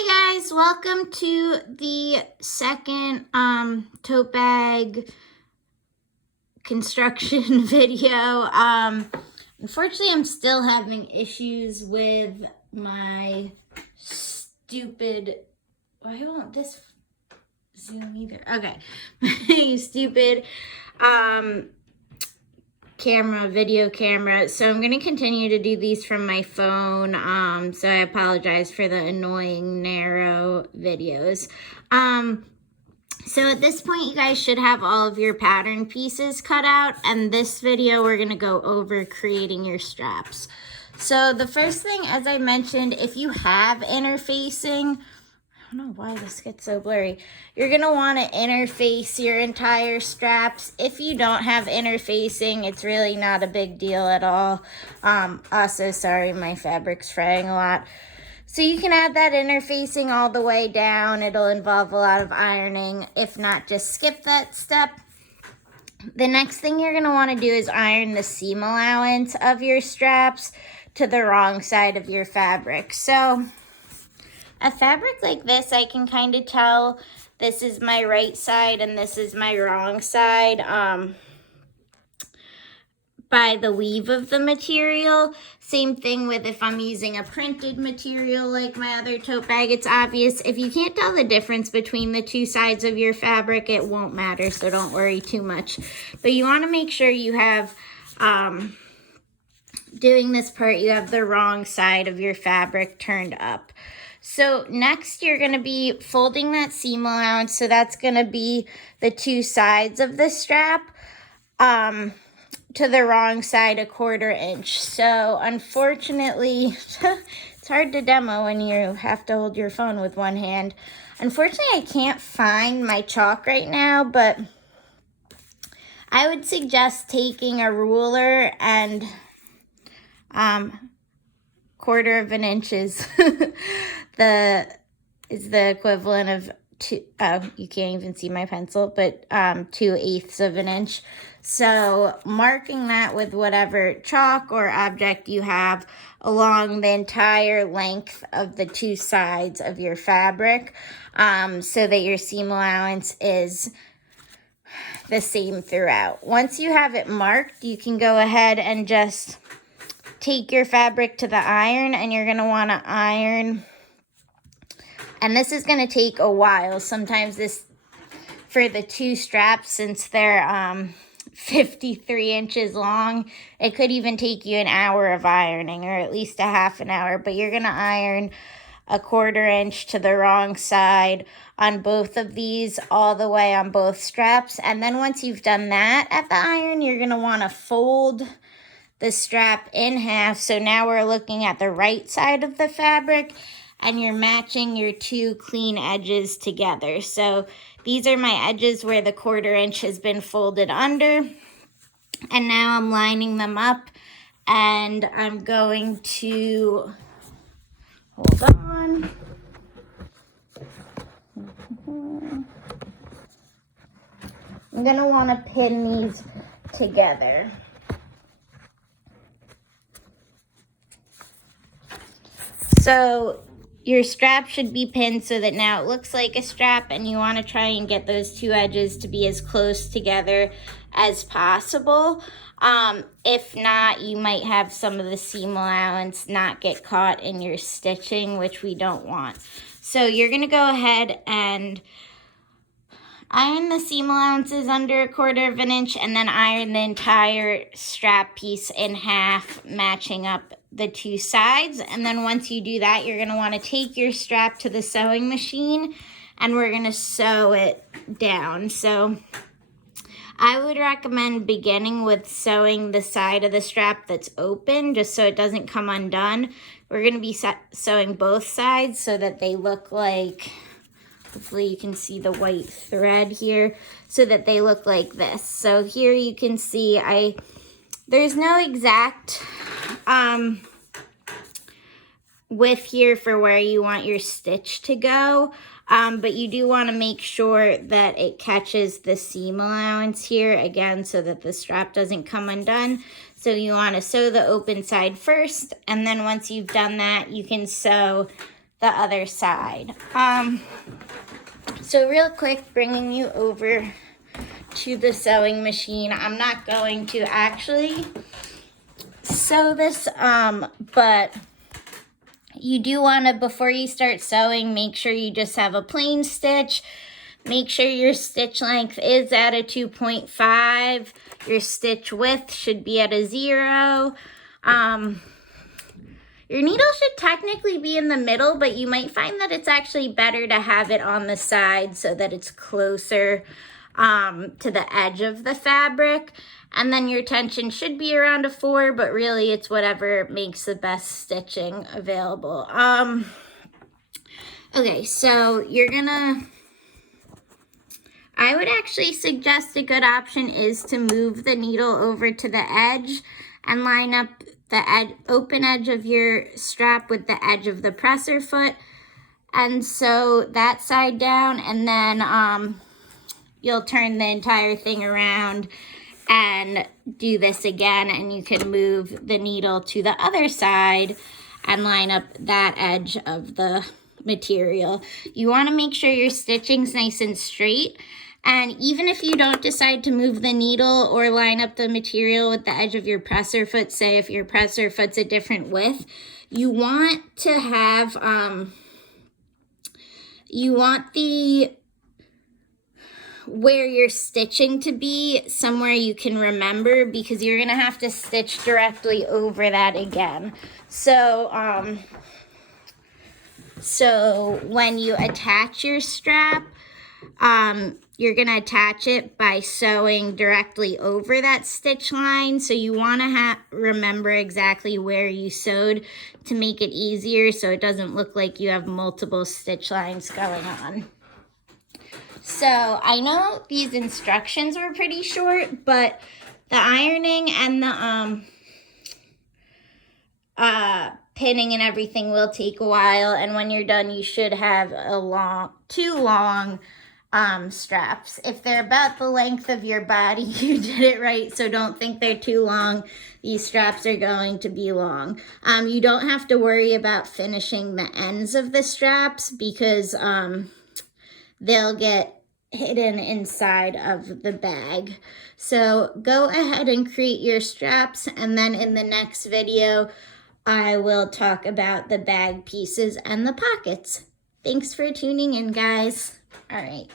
Hi guys, welcome to the second tote bag construction video. Unfortunately, I'm still having issues with my stupid, why won't this zoom either? Okay, my stupid video camera. So I'm going to continue to do these from my phone. So I apologize for the annoying narrow videos. So at this point, you guys should have all of your pattern pieces cut out. And this video, we're going to go over creating your straps. So the first thing, as I mentioned, if you have interfacing, I don't know why this gets so blurry. You're going to want to interface your entire straps. If you don't have interfacing, it's really not a big deal at all. Also, sorry, my fabric's fraying a lot. So you can add that interfacing all the way down. It'll involve a lot of ironing. If not, just skip that step. The next thing you're going to want to do is iron the seam allowance of your straps to the wrong side of your fabric. So a fabric like this, I can kind of tell this is my right side and this is my wrong side by the weave of the material. Same thing with if I'm using a printed material like my other tote bag. It's obvious. If you can't tell the difference between the two sides of your fabric, it won't matter, so don't worry too much. But you want to make sure you have, doing this part, you have the wrong side of your fabric turned up. So next you're going to be folding that seam allowance. So that's going to be the two sides of the strap to the wrong side, 1/4 inch. So unfortunately, it's hard to demo when you have to hold your phone with one hand. Unfortunately, I can't find my chalk right now, but I would suggest taking a ruler and 1/4 inch is the equivalent of you can't even see my pencil, but 2/8 of an inch. So marking that with whatever chalk or object you have along the entire length of the two sides of your fabric, so that your seam allowance is the same throughout. Once you have it marked, you can go ahead and just take your fabric to the iron, and you're going to want to iron. And this is going to take a while. Sometimes this, for the two straps, since they're 53 inches long, it could even take you an hour of ironing, or at least a half an hour. But you're going to iron 1/4 inch to the wrong side on both of these, all the way on both straps. And then once you've done that at the iron, you're going to want to fold the strap in half. So now we're looking at the right side of the fabric, and you're matching your two clean edges together. So these are my edges where the 1/4 inch has been folded under. And now I'm lining them up, and I'm going to, hold on. I'm gonna wanna pin these together. So your strap should be pinned so that now it looks like a strap, and you want to try and get those two edges to be as close together as possible. If not, you might have some of the seam allowance not get caught in your stitching, which we don't want. So you're going to go ahead and iron the seam allowances under 1/4 inch, and then iron the entire strap piece in half, matching up the two sides. And then once you do that, you're going to want to take your strap to the sewing machine, and we're going to sew it down. So I would recommend beginning with sewing the side of the strap that's open, just so it doesn't come undone. We're going to be sewing both sides so that they look like, hopefully you can see the white thread here, so that they look like this. So here you can see there's no exact width here for where you want your stitch to go, but you do want to make sure that it catches the seam allowance here again, so that the strap doesn't come undone. So you want to sew the open side first, and then once you've done that, you can sew the other side. So real quick, bringing you over to the sewing machine. I'm not going to actually sew this, but you do want to, before you start sewing, make sure you just have a plain stitch. Make sure your stitch length is at a 2.5. Your stitch width should be at a 0. Your needle should technically be in the middle, but you might find that it's actually better to have it on the side so that it's closer to the edge of the fabric. And then your tension should be around a 4, but really it's whatever makes the best stitching available. Okay, so you're gonna, I would actually suggest a good option is to move the needle over to the edge and line up the open edge of your strap with the edge of the presser foot, and sew that side down, and then you'll turn the entire thing around and do this again, and you can move the needle to the other side and line up that edge of the material. You want to make sure your stitching's nice and straight. And even if you don't decide to move the needle or line up the material with the edge of your presser foot, say if your presser foot's a different width, you want to have, you want the, where you're stitching to be somewhere you can remember, because you're going to have to stitch directly over that again. So, so when you attach your strap, you're going to attach it by sewing directly over that stitch line. So you want to remember exactly where you sewed to make it easier so it doesn't look like you have multiple stitch lines going on. So I know these instructions were pretty short, but the ironing and the pinning and everything will take a while. And when you're done, you should have two long straps. If they're about the length of your body, you did it right. So don't think they're too long. These straps are going to be long. You don't have to worry about finishing the ends of the straps because they'll get hidden inside of the bag. So go ahead and create your straps, and then in the next video I will talk about the bag pieces and the pockets. Thanks for tuning in, guys. All right.